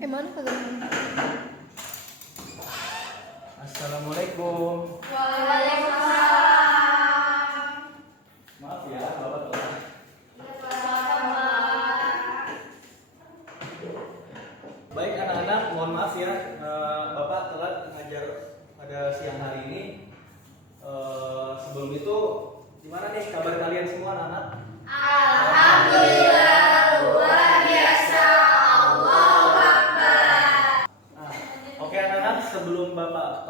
Mana kagak mana? Assalamualaikum. Waalaikumsalam. Maaf ya, Bapak telat. Baik anak-anak, mohon maaf ya, Bapak telat ngajar pada siang hari ini. Sebelum itu, gimana nih kabar kalian semua anak-anak? Alhamdulillah, luar biasa. Allahu Akbar. Nah, oke anak-anak, sebelum Bapak,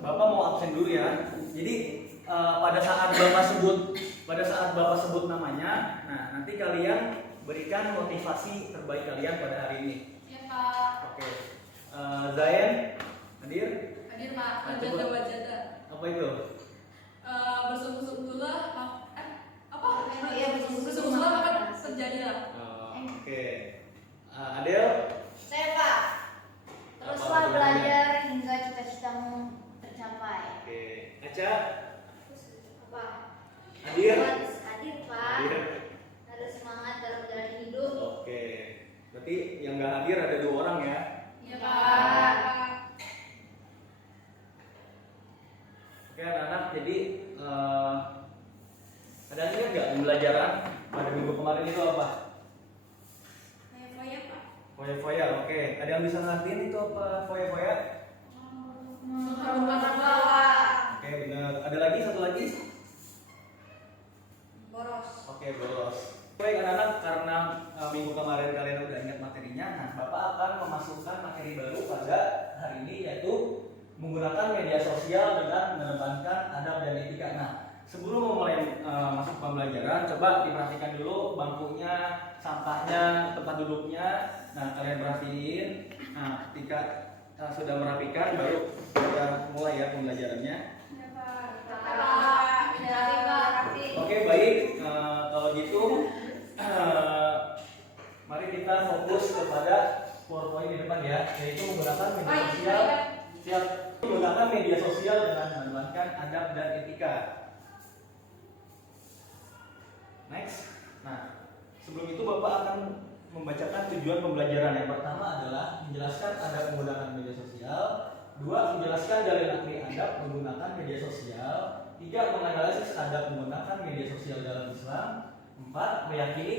Bapak mau absen dulu ya. Jadi pada saat Bapak sebut namanya, nah nanti kalian berikan motivasi terbaik kalian pada hari ini. Ya Pak. Oke. Zain, hadir? Hadir Pak. Coba. Wajada. Apa itu? Bersungguh-sungguhlah. Apa? Iya, Bersungguh-sungguhlah maka terjadilah. Oke. Adel? Saya Pak, teruslah Apa? belajar hingga cita-citamu tercapai. Oke. Aca? Apa? Hadir? Hadir Pak. Hadir. Harus semangat dalam jalan hidup. Oke. Berarti yang nggak hadir ada 2 orang ya? Ya Pak. Oke anak-anak, jadi ada yang ingat nggak pembelajaran pada minggu kemarin itu apa? Foya Pak. Foya-foya, oke. Ada yang bisa ngertiin itu apa foya-foya? Mengharumkan martabat. Oke, benar. Ada lagi, satu lagi? Boros. Oke, bolos. Baik anak-anak, karena minggu kemarin kalian udah ingat materinya, nah Bapak akan memasukkan materi baru pada hari ini, yaitu menggunakan media sosial dengan mengedepankan adab dan etika. Nah, sebelum memulai masuk pembelajaran, coba diperhatikan dulu bangkunya, sampahnya, tempat duduknya. Nah, kalian perhatiin. Nah, ketika sudah merapikan, baru kita mulai ya pembelajarannya. Ya Pak. Pak. Rapi, Pak. Rapi. Oke, baik. Kalau gitu, mari kita fokus kepada PowerPoint di depan ya, yaitu menggunakan media sosial. Siap. Menggunakan media sosial dengan mengedepankan adab dan etika. Next. Nah, sebelum itu Bapak akan membacakan tujuan pembelajaran. Yang pertama adalah menjelaskan adab menggunakan media sosial. 2. Menjelaskan dalil akli adab menggunakan media sosial. 3. Menganalisis adab menggunakan media sosial dalam Islam. 4. Meyakini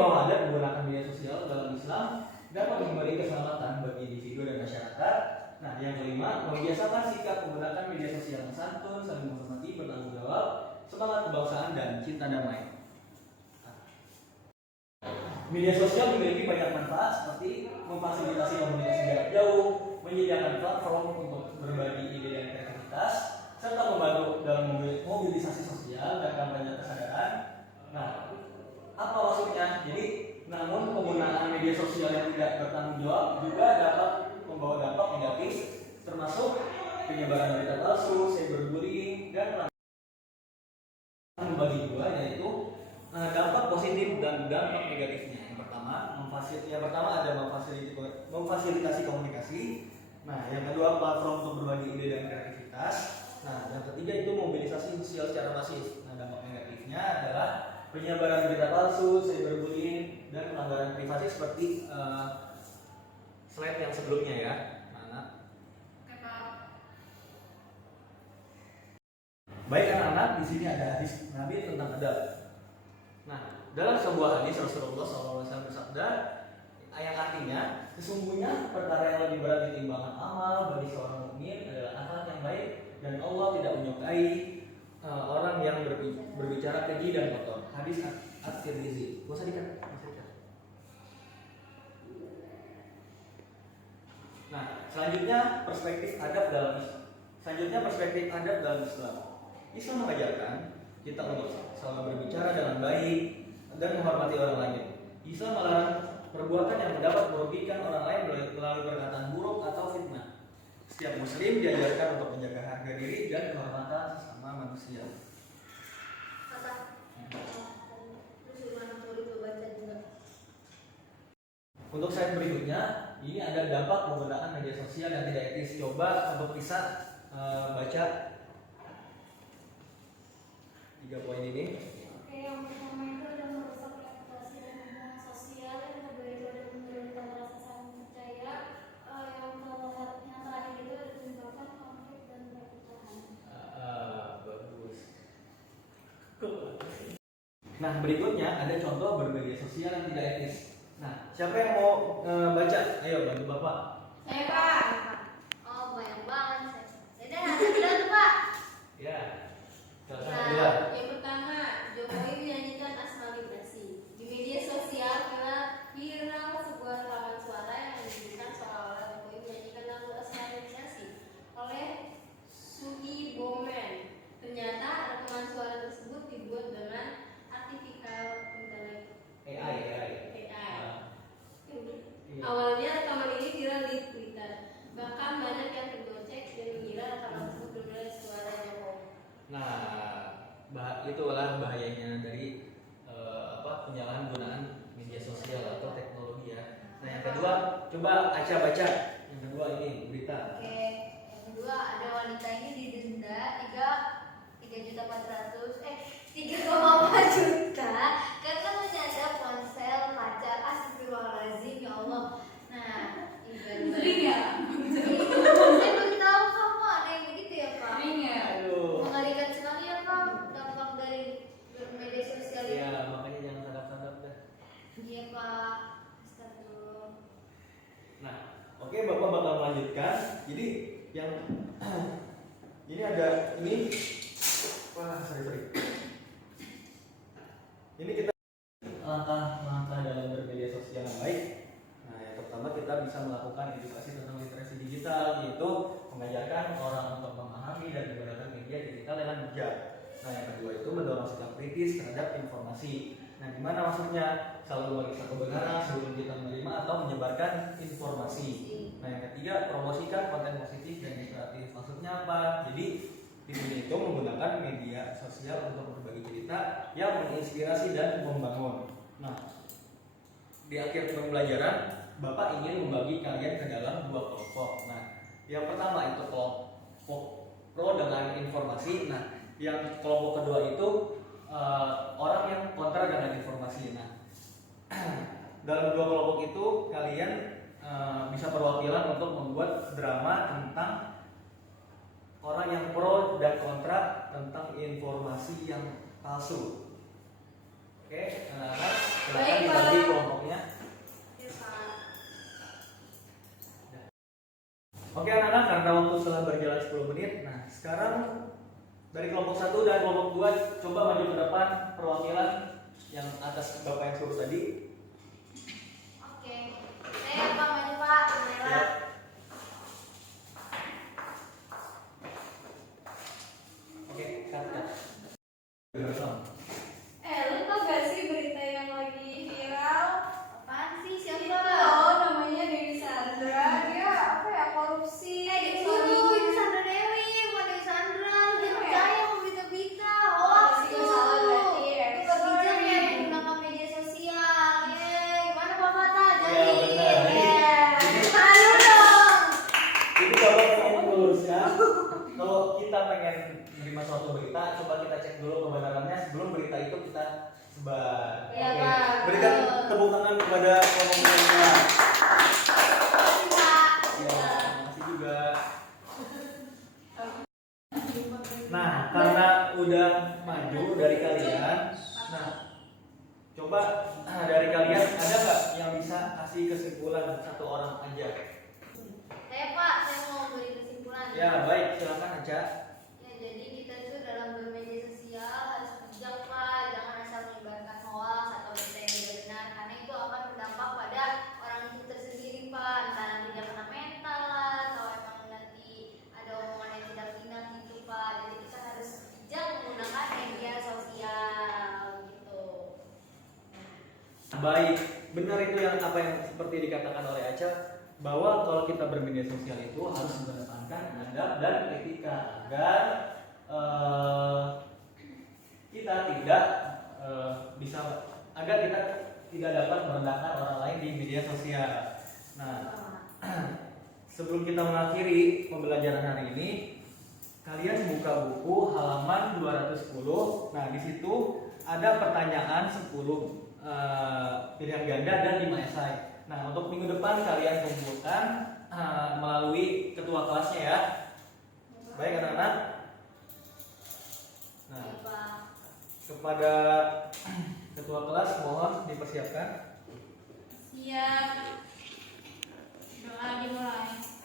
bahwa adab menggunakan media sosial dalam Islam dapat memberi keselamatan bagi individu dan masyarakat. Nah, yang kelima, membiasakan sikap menggunakan media sosial yang santun, saling menghormati, bertanggung jawab, semangat kebangsaan dan cinta damai. Media sosial memiliki banyak manfaat seperti memfasilitasi komunikasi jarak jauh, menyediakan platform untuk berbagi ide dan kreativitas, serta membantu dalam mobilisasi sosial dan kampanye kesadaran. Nah, apa maksudnya? Jadi, namun penggunaan media sosial yang tidak bertanggung jawab juga dapat membawa dampak negatif, termasuk penyebaran berita palsu, cyberbullying, dan membagi dua, yaitu dampak positif dan dampak negatifnya. Yang pertama ada memfasilitasi komunikasi. Nah, yang kedua platform untuk berbagi ide dan kreativitas. Nah, yang ketiga itu mobilisasi sosial secara masif. Nah, dampak negatifnya adalah penyebaran berita palsu, cyberbullying, dan pelanggaran privasi seperti slide yang sebelumnya ya. Nah, Oke Pak. baik anak-anak, di sini ada hadis Nabi tentang adab. Nah, dalam sebuah hadis Rasulullah SAW bersabda, yang artinya sesungguhnya perkara yang lebih berat di timbangan amal bagi seorang mukmin adalah akhlak yang baik, dan Allah tidak menyukai orang yang berbicara keji dan kotor. Hadis At-Tirmizi. Gak usah dikat. Nah, selanjutnya perspektif adab dalam Islam. Islam mengajarkan kita untuk selalu berbicara dengan baik dan menghormati orang lain. Islam melarang perbuatan yang dapat merugikan orang lain melalui perkataan buruk atau fitnah. Setiap muslim diajarkan untuk menjaga harga diri dan kehormatan sesama manusia. Untuk slide berikutnya, ini ada dampak menggunakan media sosial yang tidak etis. Coba untuk bisa baca 3 poin ini. Oke, yang pertama itu adalah merusak reputasi dan hubungan sosial. Yang kedua itu adalah Nah, berikutnya ada contoh bermedia sosial yang tidak etis. Nah, siapa yang mau baca? Ayo bantu Bapak. Saya Pak. Oh, banyak banget. Yaudah, ada bilang tuh, Pak. Ya. Silakan Nah, bilang. Yang pertama, Jokowi menyanyikan Asma Vibrasi. Di media sosial viral sebuah rekaman suara yang menunjukkan seolah-olah Jokowi menyanyikan lagu Asma Vibrasi oleh Sugi Bomen. Ternyata rekaman suara tersebut dibuat dengan artificial intelligence AI. AI. Iya. Awalnya rekaman ini viral di Twitter. Bahkan banyak yang tergocek dan mengira rekaman tersebut benar-benar suara Jokowi. Nah, itulah bahayanya dari penyalahgunaan media sosial atau teknologi ya. Nah, yang kedua, coba Aca baca. Yang kedua ini berita. Oke, yang kedua ada wanita ini didenda 3,4 juta karena menyadap ponsel pacar. Astagfirullahaladzim, ya Allah. Nah, Sering ya? saya baru tahu kamu ada yang begitu ya, Pak. Sering ya? Aduh. Mengerikan sekali ya, Pak, dampak dari media sosial ini. Ya, makanya jangan sadap-sadap dah. Iya, Pak. Astagfirullah. Nah, oke, Bapak bakal melanjutkan. Jadi yang ini ada ini. Wah, sorry. Ini kita langkah-langkah dalam bermedia sosial yang baik. Nah, yang pertama kita bisa melakukan edukasi tentang literasi digital, yaitu mengajarkan orang untuk memahami dan menggunakan media digital dengan bijak. Nah, yang kedua itu mendorong sikap kritis terhadap informasi. Nah, gimana maksudnya? Selalu memeriksa kebenaran sebelum kita menerima atau menyebarkan informasi. Nah, yang ketiga, promosikan konten positif dan inspiratif. Maksudnya apa? Jadi di sini itu menggunakan media sosial untuk berbagi cerita yang menginspirasi dan membangun. Nah, di akhir pembelajaran, Bapak ingin membagi kalian ke dalam dua kelompok. Nah, yang pertama itu kelompok pro dengan informasi. Nah, yang kelompok kedua itu orang yang kontra dengan informasi. Nah, dalam dua kelompok itu kalian bisa perwakilan untuk membuat drama tentang orang yang pro dan kontra tentang informasi yang palsu. Oke, anak-anak silakan Baik, dibagi Pak. kelompoknya. Iya, Pak. Oke anak-anak, karena waktu telah berjalan 10 menit. Nah, sekarang dari kelompok 1 dan kelompok 2 coba maju ke depan perwakilan yang atas Bapak yang suruh tadi. Oke. Pak, maju, Pak. Kamera. Ya. Oke, cut. Lu tau gak sih berita yang lagi viral? Apaan sih? Itu Siapa? loh, namanya Dewi Sandra. Dia apa ya, korupsi. Itu Sorry. Sandra Dewi, bukan Dewi Sandra. Lu jangan Apa ya? percaya sama berita-berita. Oh, Hoax berarti tuh. salah berarti ya. Itu gak bijak ya Sorry. menggunakan media sosial. Gimana Bapak tak? Ya, benar. Malu dong. Jadi Bapak ingin meluruskan, kalau kita pengen menerima suatu berita, coba kita cek dulu kebenarannya sebelum berita itu kita sebar. Iya, Oke. Pak. Berikan tepuk tangan kepada kelompok kita. Makasih, Pak. Ya, makasih juga. Nah, karena udah maju dari kalian, nah coba dari kalian ada nggak yang bisa kasih kesimpulan satu orang aja? Saya Pak, saya mau beri kesimpulan. Ya baik, silakan aja. Ya, jadi kita itu dalam bermedia sosial harus bijak, Pak. Jangan asal menyebarkan hoax atau berita yang tidak benar, karena itu akan berdampak pada orang itu tersendiri, Pak. Entah nanti dia kena mental lah, atau emang nanti ada omongan yang tidak benar gitu, Pak. Jadi kita harus bijak menggunakan media sosial gitu. Baik, benar itu yang apa yang seperti dikatakan oleh Aca, bahwa kalau kita bermedia sosial itu harus mengedepankan adab dan etika agar kita tidak bisa agar kita tidak dapat merendahkan orang lain di media sosial. Nah, sebelum kita mengakhiri pembelajaran hari ini, kalian buka buku halaman 210. Nah, di situ ada pertanyaan 10 pilihan ganda dan 5 esai. Nah, untuk minggu depan kalian kumpulkan melalui ketua kelasnya ya. Baik anak-anak. Nah, Ya, Pak. Kepada ketua kelas mohon dipersiapkan. Siap. Doa dimulai.